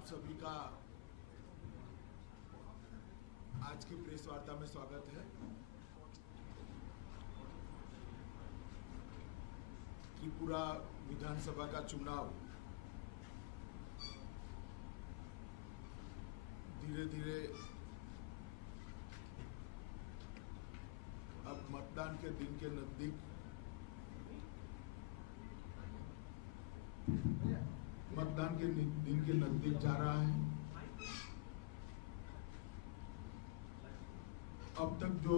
आप सभी का आज की प्रेस वार्ता में स्वागत है। त्रिपुरा विधानसभा का चुनाव धीरे धीरे अब मतदान के दिन के नजदीक जा रहा है। अब तक जो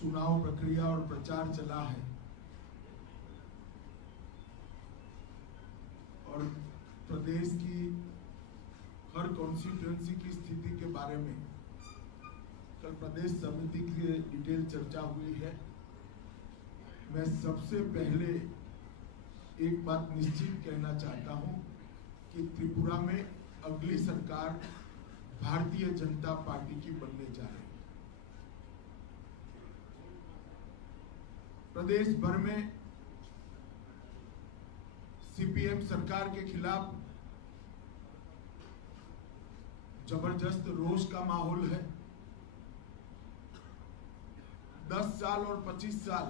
चुनाव प्रक्रिया और प्रचार चला है और प्रदेश की हर कॉन्स्टिट्यूएंसी की स्थिति के बारे में कल प्रदेश समिति की डिटेल चर्चा हुई है। मैं सबसे पहले एक बात निश्चित कहना चाहता हूं कि त्रिपुरा में अगली सरकार भारतीय जनता पार्टी की बनने जा रही है। प्रदेश भर में सीपीएम सरकार के खिलाफ जबरदस्त रोष का माहौल है। 10 साल और 25 साल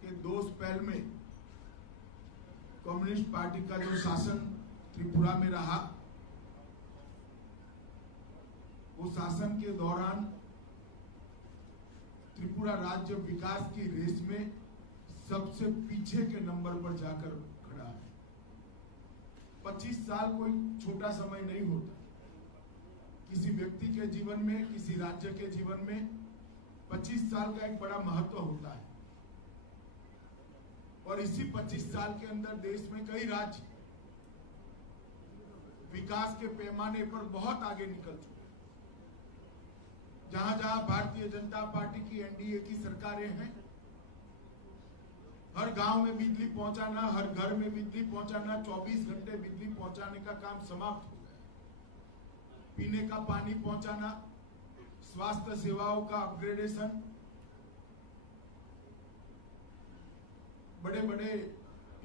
के दो स्पेल में कम्युनिस्ट पार्टी का जो शासन त्रिपुरा में रहा, वो शासन के दौरान त्रिपुरा राज्य विकास की रेस में सबसे पीछे के नंबर पर जाकर खड़ा है। 25 साल कोई छोटा समय नहीं होता किसी व्यक्ति के जीवन में, किसी राज्य के जीवन में 25 साल का एक बड़ा महत्व होता है। और इसी 25 साल के अंदर देश में कई राज्य विकास के पैमाने पर बहुत आगे निकल चुके हैं। जहां जहां भारतीय जनता पार्टी की एनडीए की सरकारें हैं, हर गांव में बिजली पहुंचाना, हर घर में बिजली पहुंचाना, 24 घंटे बिजली पहुंचाने का काम समाप्त हो गया। पीने का पानी पहुंचाना, स्वास्थ्य सेवाओं का अपग्रेडेशन, बड़े बड़े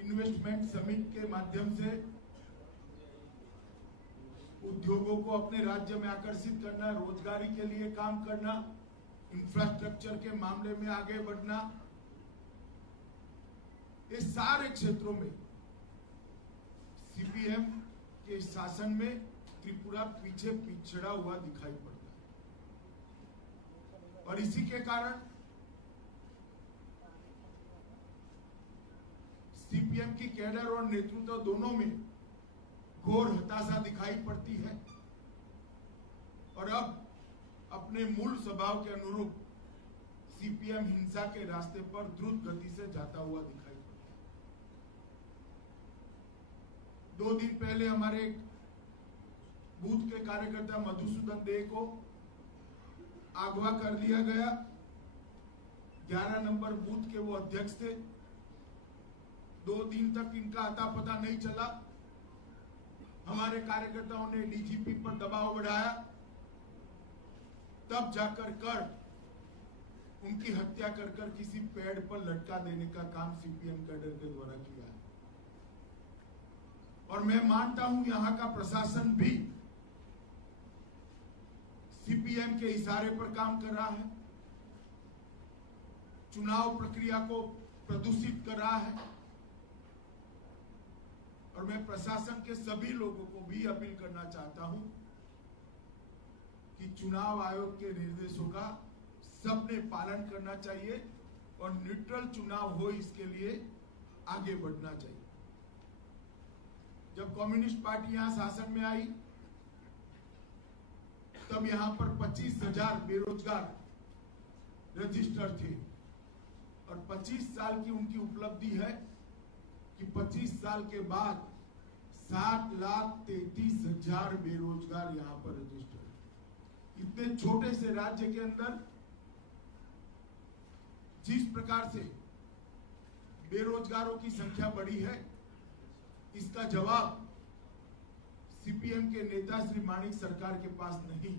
इन्वेस्टमेंट समिट के माध्यम से उद्योगों को अपने राज्य में आकर्षित करना, रोजगारी के लिए काम करना, इंफ्रास्ट्रक्चर के मामले में आगे बढ़ना, इस सारे क्षेत्रों में सीपीएम के शासन में त्रिपुरा पीछे पिछड़ा हुआ दिखाई पड़ता है। और इसी के कारण सीपीएम की कैडर और नेतृत्व दोनों में घोर हताशा दिखाई पड़ती है और अब अपने मूल स्वभाव के अनुरूप सीपीएम हिंसा के रास्ते पर द्रुत गति से जाता हुआ दिखाई पड़ता है। 2 दिन पहले हमारे बूथ के कार्यकर्ता मधुसूदन दे को अगवा कर लिया गया। 11 नंबर बूथ के वो अध्यक्ष थे। 2 दिन तक इनका अता पता नहीं चला। हमारे कार्यकर्ताओं ने डीजीपी पर दबाव बढ़ाया, तब जाकर उनकी हत्या कर किसी पेड़ पर लटका देने का काम सीपीएम कैडर के द्वारा किया है। और मैं मानता हूं यहां का प्रशासन भी सीपीएम के इशारे पर काम कर रहा है, चुनाव प्रक्रिया को प्रदूषित कर रहा है। और मैं प्रशासन के सभी लोगों को भी अपील करना चाहता हूं कि चुनाव आयोग के निर्देशों का सबने पालन करना चाहिए और न्यूट्रल चुनाव हो, इसके लिए आगे बढ़ना चाहिए। जब कम्युनिस्ट पार्टी यहां शासन में आई तब यहां पर 25,000 बेरोजगार रजिस्टर थे और 25 साल की उनकी उपलब्धि है कि 25 साल के बाद 7,33,000 बेरोजगार यहां पर रजिस्टर। इतने छोटे से राज्य के अंदर जिस प्रकार से बेरोजगारों की संख्या बढ़ी है, इसका जवाब सीपीएम के नेता श्री माणिक सरकार के पास नहीं।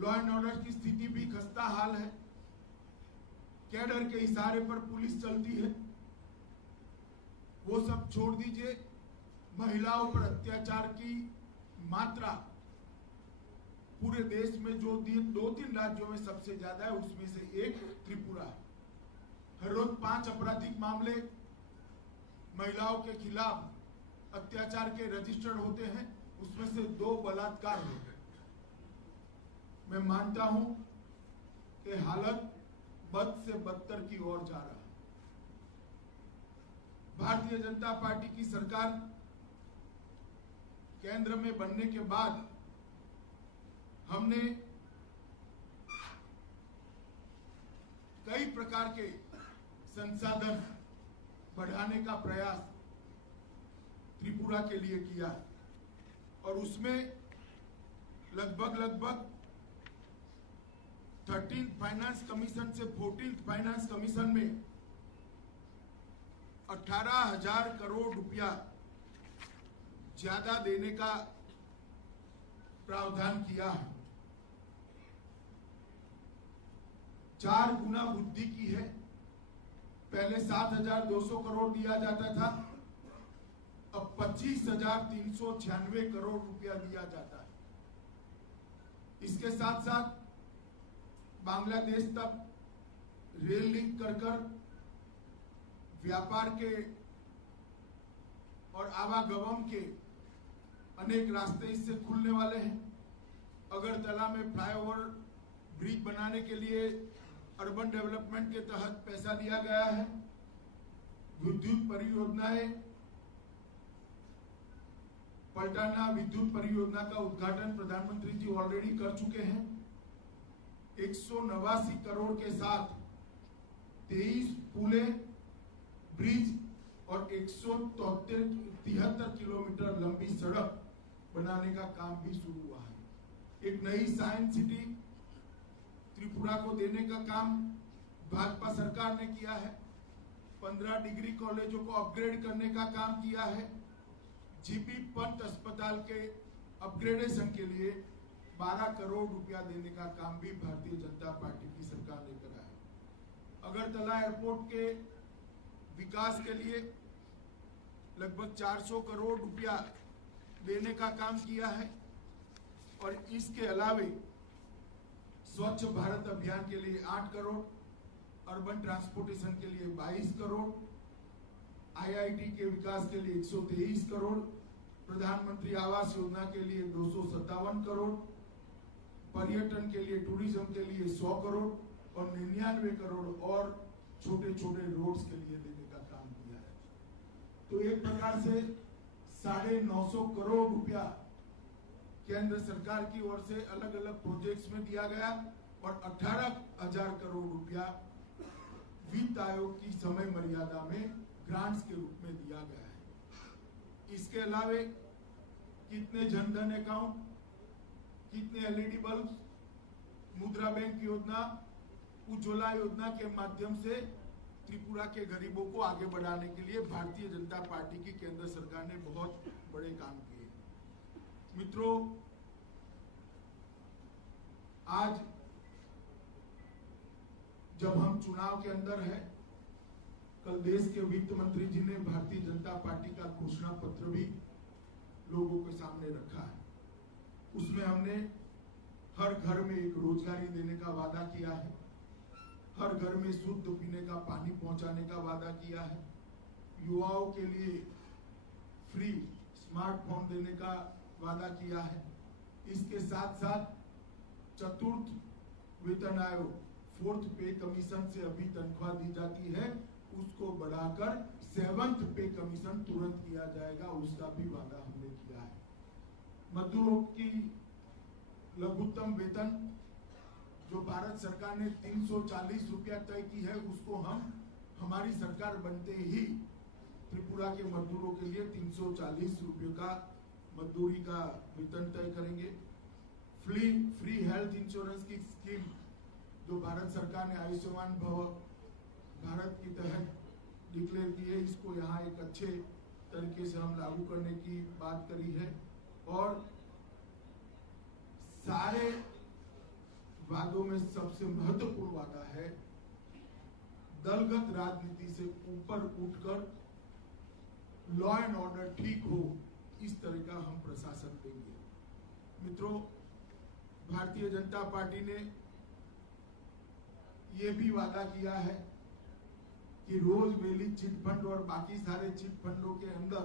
लॉ एंड ऑर्डर की स्थिति भी खस्ता हाल है। कैडर के इशारे पर पुलिस चलती है। वो सब छोड़ दीजिए। महिलाओं पर अत्याचार की मात्रा पूरे देश में जो 2-3 राज्यों में सबसे ज्यादा है, उसमें से एक त्रिपुरा है। हर रोज 5 आपराधिक मामले महिलाओं के खिलाफ अत्याचार के रजिस्टर्ड होते हैं, उसमें से 2 बलात्कार होते हैं। मैं मानता हूं कि हालत बद से बदतर की ओर जा रहा है। भारतीय जनता पार्टी की सरकार केंद्र में बनने के बाद हमने कई प्रकार के संसाधन बढ़ाने का प्रयास त्रिपुरा के लिए किया और उसमें लगभग 13th फाइनेंस कमीशन से 14th फाइनेंस कमीशन में 18,000 करोड़ रुपया ज्यादा देने का प्रावधान किया है। 4 गुना वृद्धि की है। पहले 7,200 करोड़ दिया जाता था, अब 25,396 करोड़ रुपया दिया जाता है। इसके साथ साथ बांग्लादेश तक रेल लिंक कर व्यापार के और आवागमन के अनेक रास्ते इससे खुलने वाले हैं। अगरतला में फ्लाईओवर ब्रिज बनाने के लिए अर्बन डेवलपमेंट के तहत पैसा दिया गया है। विद्युत परियोजनाएं, पलटाना विद्युत परियोजना का उद्घाटन प्रधानमंत्री जी ऑलरेडी कर चुके हैं। 189 करोड़ के साथ 23 पुले, ब्रिज और 173 किलोमीटर लंबी सड़क बनाने का काम भी शुरू हुआ है। एक नई साइंस सिटी त्रिपुरा को देने का काम भाजपा सरकार ने किया है। 15 डिग्री कॉलेजों को अपग्रेड करने का काम किया है। जीबी पंत अस्पताल के अपग्रेडेशन के लिए 12 करोड़ रुपया देने का काम भी भारतीय जनता पार्टी की सरकार ने करा है। अगरतला एयरपोर्ट के विकास के लिए लगभग 400 करोड़ रुपया देने का काम किया है और इसके अलावे स्वच्छ भारत अभियान के लिए 8 करोड़, अर्बन ट्रांसपोर्टेशन के लिए 22 करोड़, आईआईटी के विकास के लिए 123 करोड़, प्रधानमंत्री आवास योजना के लिए 257 करोड़, पर्यटन के लिए, टूरिज्म के लिए 100 करोड़ और 99 करोड़ और छोटे छोटे रोड्स के लिए देने का काम किया है। तो एक प्रकार से 950 करोड़ रुपया केंद्र सरकार की ओर से अलग अलग प्रोजेक्ट्स में दिया गया और 18,000 करोड़ रुपया वित्त आयोग की समय मर्यादा में ग्रांट्स के रूप में दिया गया है। इसके अलावे कितने जनधन अकाउंट, कितने एलईडी बल्ब, मुद्रा बैंक योजना, उज्ज्वला योजना के माध्यम से त्रिपुरा के गरीबों को आगे बढ़ाने के लिए भारतीय जनता पार्टी की केंद्र सरकार ने बहुत बड़े काम किए। मित्रों, आज जब हम चुनाव के अंदर हैं, कल देश के वित्त मंत्री जी ने भारतीय जनता पार्टी का घोषणा पत्र भी लोगों के सामने रखा है। उसमें हमने हर घर में एक रोजगारी देने का वादा किया है, हर घर में शुद्ध पीने का पानी पहुंचाने का वादा किया है, युवाओं के लिए फ्री स्मार्टफोन देने का वादा किया है। इसके साथ साथ चतुर्थ वेतन आयोग, 4th पे कमीशन से अभी तनख्वाह दी जाती है, उसको बढ़ाकर 7th पे कमीशन तुरंत किया जाएगा, उसका भी वादा हमने किया है। मजदूरों की लघुत्तम वेतन जो भारत सरकार ने 340 रुपया तय की है, उसको हम हमारी सरकार बनते ही त्रिपुरा के मजदूरों के लिए 340 रुपये का मजदूरी का वेतन तय करेंगे। फ्री हेल्थ इंश्योरेंस की स्कीम जो भारत सरकार ने आयुष्मान भव भारत के तहत डिक्लेयर की है, इसको यहाँ एक अच्छे तरीके से हम लागू करने की बात करी है। और सारे वादों में सबसे महत्वपूर्ण वादा है दलगत राजनीति से ऊपर उठकर लॉ एंड ऑर्डर ठीक हो, इस तरह का हम प्रशासन देंगे। मित्रों, भारतीय जनता पार्टी ने ये भी वादा किया है कि रोज वैली चिट फंड और बाकी सारे चिट फंडों के अंदर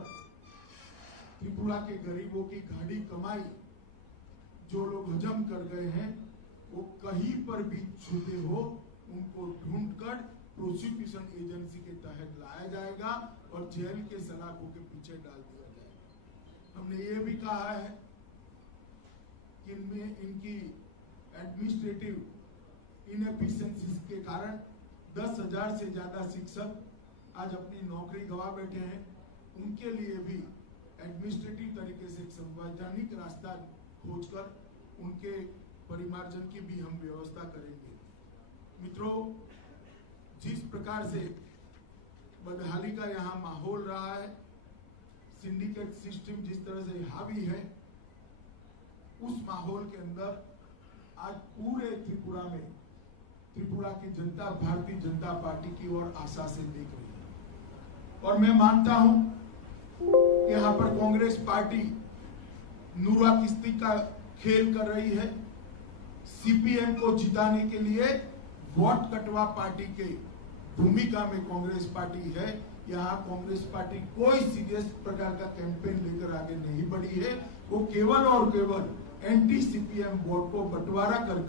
त्रिपुरा के गरीबों की गाढ़ी कमाई जो लोग हजम कर गए हैं, वो कहीं पर भी छुपे हो उनको ढूंढकर प्रोसिक्यूशन एजेंसी के तहत लाया जाएगा और जेल के सलाखों के पीछे डाल दिया जाएगा। हमने ये भी कहा है कि इनमें इनकी एडमिनिस्ट्रेटिव इनएफिशिएंसीज के कारण 10,000 से ज्यादा शिक्षक आज अपनी नौकरी गंवा बैठे हैं। उनके लिए भी एडमिनिस्ट्रेटिव तरीके से एक संवैधानिक रास्ता खोजकर उनके परिमार्जन की भी हम व्यवस्था करेंगे। मित्रों, जिस प्रकार से बदहाली का यहाँ माहौल रहा है, सिंडिकेट सिस्टम जिस तरह से हावी है, उस माहौल के अंदर आज पूरे त्रिपुरा में त्रिपुरा की जनता भारतीय जनता पार्टी की ओर आशा से देख रही है। और मैं मानता हूं कि यहाँ पर कांग्रेस पार्टी नूरा किस्ती का खेल कर रही है। सीपीएम को जिताने के लिए वोट कटवा पार्टी के भूमिका में कांग्रेस पार्टी है। यहाँ कांग्रेस पार्टी कोई सीरियस प्रकार का कैंपेन लेकर आगे नहीं बढ़ी है। वो केवल और केवल एंटी सीपीएम वोट को बंटवारा कर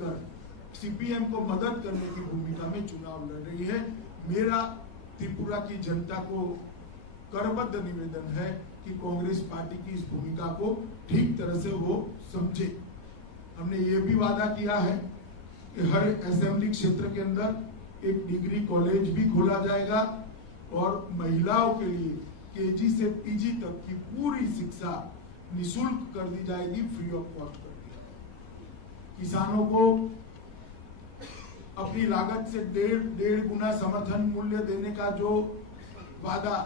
सीपीएम को मदद करने की भूमिका में चुनाव लड़ रही है। मेरा त्रिपुरा की जनता को करबद्ध निवेदन है कि कांग्रेस पार्टी की इस भूमिका को ठीक तरह से वो समझे। हमने ये भी वादा किया है कि हर असेंबली क्षेत्र के अंदर एक डिग्री कॉलेज भी खोला जाएगा और महिलाओं के लिए केजी से पीजी तक की पूरी शिक्षा निःशुल्क कर दी जाएगी, फ्री ऑफ कॉस्ट कर दिया जाएगा। किसानों को अपनी लागत से डेढ़ गुना समर्थन मूल्य देने का जो वादा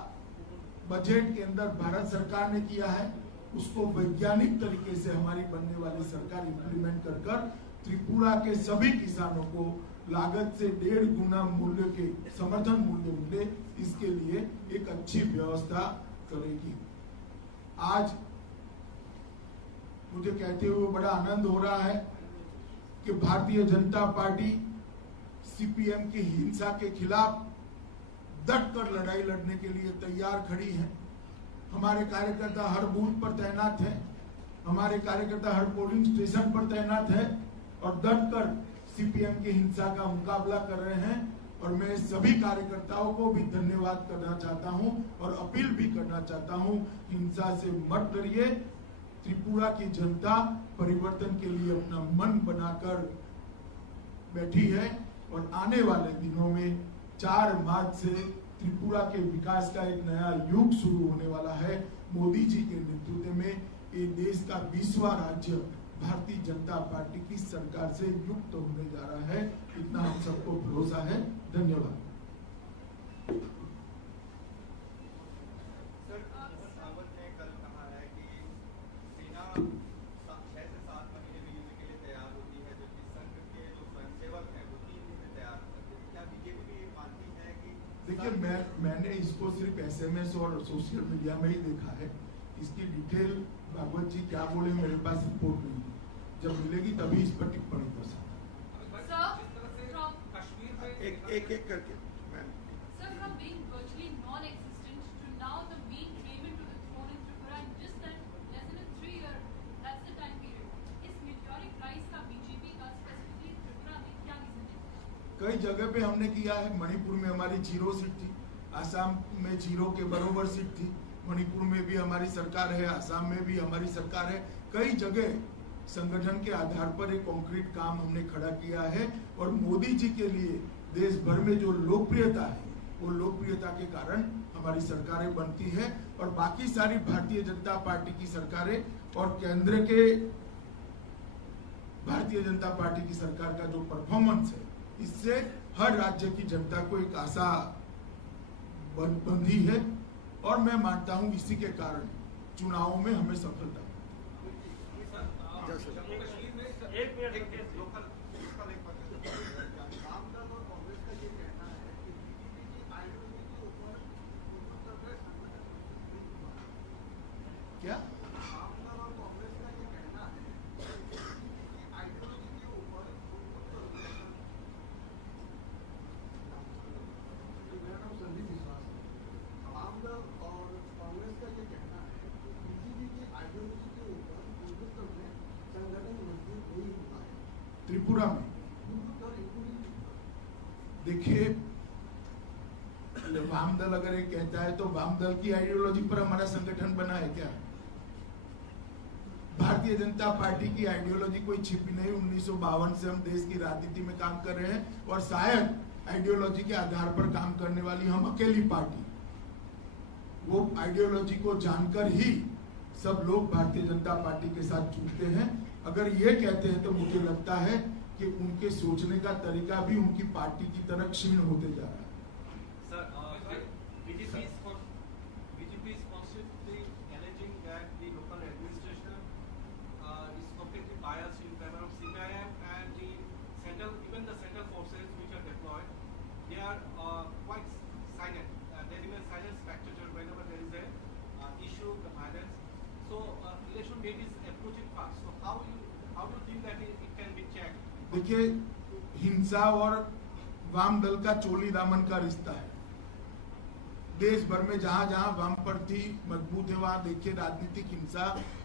बजट के अंदर भारत सरकार ने किया है, उसको वैज्ञानिक तरीके से हमारी बनने वाली सरकार इंप्लीमेंट कर त्रिपुरा के सभी किसानों को लागत से 1.5 गुना मूल्य के समर्थन मूल्य मिले, इसके लिए एक अच्छी व्यवस्था करेगी। आज मुझे कहते हुए बड़ा आनंद हो रहा है कि भारतीय जनता पार्टी सीपीएम की हिंसा के खिलाफ डटकर लड़ाई लड़ने के लिए तैयार खड़ी है। हमारे कार्यकर्ता हर बूथ पर तैनात हैं, हमारे कार्यकर्ता हर पोलिंग स्टेशन पर तैनात है और डटकर सीपीएम की हिंसा का मुकाबला कर रहे हैं। और मैं सभी कार्यकर्ताओं को भी धन्यवाद करना चाहता हूं और अपील भी करना चाहता हूं, हिंसा से मत डरिए। त्रिपुरा की जनता परिवर्तन के लिए अपना मन बनाकर बैठी है और आने वाले दिनों में 4 मार्च से त्रिपुरा के विकास का एक नया युग शुरू होने वाला है। मोदी जी के नेतृत्व में ये देश का 20वां राज्य भारतीय जनता पार्टी की सरकार से युक्त होने जा रहा है। इतना हम सबको भरोसा है। धन्यवाद। सर, सावंत ने कल कहा है कि सेना 6 से 7 महीने में युद्ध के लिए तैयार होती है, जबकि संघ के जो स्वयंसेवक हैं वो 3 दिन में तैयार होते हैं। क्या बीजेपी भी मानती है कि देखिए, मैंने इसको सिर्फ एसएमएस और सोशल मीडिया में ही देखा है। इसकी डिटेल भागवत जी क्या बोले मेरे पास रिपोर्ट नहीं है। जब मिलेगी तभी इस पर टिप्पणी कर सकता। एक करके Sir, from being virtually non-existent to now the being came into the throne in Tripura in just less than 3 years, that's the time period. इस meteoric rise का बीजेपी का स्पेसिफिकली त्रिपुरा में क्या रीजन है? कई जगह पे हमने किया है। मणिपुर में हमारी 0 सीट थी, आसाम में 0 के बराबर सीट थी। मणिपुर में भी हमारी सरकार है, आसाम में भी हमारी सरकार है। कई जगह संगठन के आधार पर एक कॉन्क्रीट काम हमने खड़ा किया है और मोदी जी के लिए देश भर में जो लोकप्रियता है, वो लोकप्रियता के कारण हमारी सरकारें बनती है। और बाकी सारी भारतीय जनता पार्टी की सरकारें और केंद्र के भारतीय जनता पार्टी की सरकार का जो परफॉर्मेंस है, इससे हर राज्य की जनता को एक आशा बंधी है और मैं मानता हूं इसी के कारण चुनावों में हमें सफलता। देखिए, वाम दल अगर ये कहता है तो वाम दल की आइडियोलॉजी पर हमारा संगठन बना है क्या? भारतीय जनता पार्टी की आइडियोलॉजी कोई छिपी नहीं। 1952 से हम देश की राजनीति में काम कर रहे हैं और शायद आइडियोलॉजी के आधार पर काम करने वाली हम अकेली पार्टी। वो आइडियोलॉजी को जानकर ही सब लोग भारतीय जनता पार्टी के साथ जुड़ते हैं। अगर ये कहते हैं तो मुझे लगता है कि उनके सोचने का तरीका भी उनकी पार्टी की तरह क्षीण होते जा रहा है। BJP is constantly alleging that the local administration is completely biased in favor of CPIM, and the central, even the central forces which are deployed, they are quite silent. They remain silent spectators whenever there is a issue, the violence. So election date is approaching fast. So how do you think that it can be checked? देखिए, हिंसा और वाम दल का चोली दामन का रिश्ता है। देश भर में जहां जहां वामपंथी मजबूत है वहां देखिए राजनीतिक हिंसा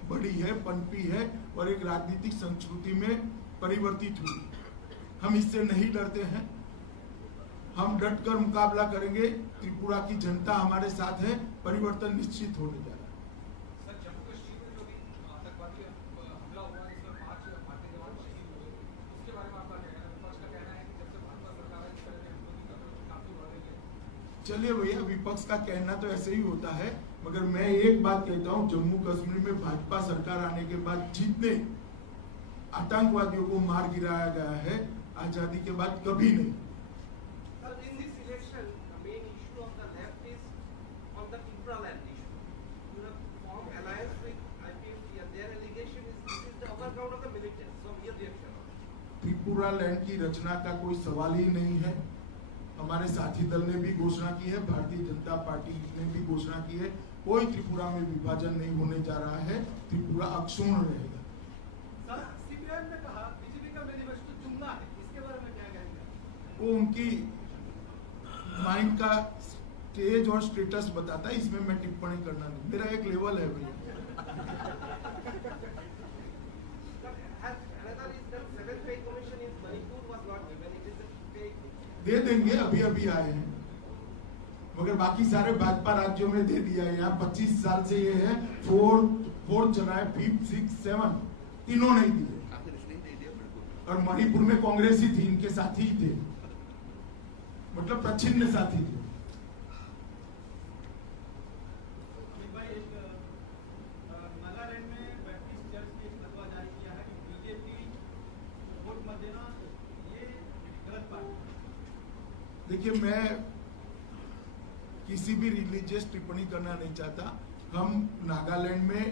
बढ़ी है, पनपी है और एक राजनीतिक संस्कृति में परिवर्तित हुई। हम इससे नहीं डरते हैं, हम डटकर मुकाबला करेंगे। त्रिपुरा की जनता हमारे साथ है, परिवर्तन निश्चित होने जा रहा है। सर, जम्मू कश्मीर में जो भी आतंकवादी हमला हुआ, इसमें 5 भारतीय जवान शहीद हुए, उसके बारे में आपका क्या कहना है? विपक्ष का कहना है कि जब से भाजपा सरकार है, इस तरह के हमलों की खबर काफी बढ़ रही है। चलिए भैया, विपक्ष का कहना तो ऐसे ही होता है, मगर मैं एक बात कहता हूं, जम्मू कश्मीर में भाजपा सरकार आने के बाद जितने आतंकवादियों को मार गिराया गया है आजादी के बाद कभी नहीं। In this election, the main issue of the left is on the Tripura land issue. You have formed alliance with IPMC, and their allegation is this is the upper ground of the militants. So, your reaction? Tripura land की रचना का कोई सवाल ही नहीं है। हमारे साथी दल ने भी घोषणा की है, भारतीय जनता पार्टी ने भी घोषणा की है, कोई त्रिपुरा में विभाजन नहीं होने जा रहा है। त्रिपुरा अक्षुण्ण रहेगा। सर, सीपीआईएम ने कहा बीजेपी का मैनिफेस्टो चुनना है, इसके बारे में क्या कहेंगे? वो उनकी माइंड का स्टेज और स्टेटस बताता है, इसमें मैं टिप्पणी करना नहीं, मेरा एक लेवल है भैया। दे देंगे, अभी अभी आए हैं, मगर बाकी सारे भाजपा राज्यों में दे दिया है। यहाँ 25 साल से ये है, 4 चल रहा है, 5, 6, 7 तीनों नहीं दिए। और मणिपुर में कांग्रेस ही थी, इनके साथी ही थे, मतलब प्रच्छिन्न साथी थे। नागालैंड में बैप्टिस्ट चर्च ने एक फतवा जारी किया है कि बीजेपी वोट मत देना, ये गलत बात है। देखिए, मैं किसी भी रिलीजियस टिप्पणी करना नहीं चाहता। हम नागालैंड में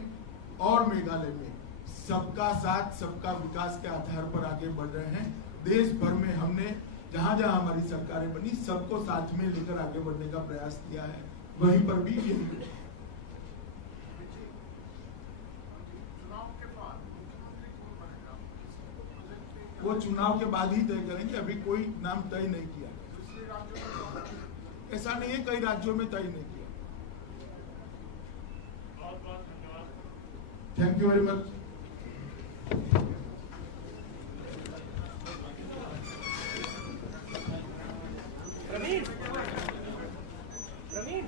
और मेघालय में सबका साथ सबका विकास के आधार पर आगे बढ़ रहे हैं। देश भर में हमने जहां जहां हमारी सरकारें बनी सबको साथ में लेकर आगे बढ़ने का प्रयास किया है, वहीं पर भी यही वो चुनाव के बाद ही तय करेंगे, अभी कोई नाम तय नहीं किया। ऐसा नहीं है, कई राज्यों में तय नहीं किया। Thank you very much. Praveen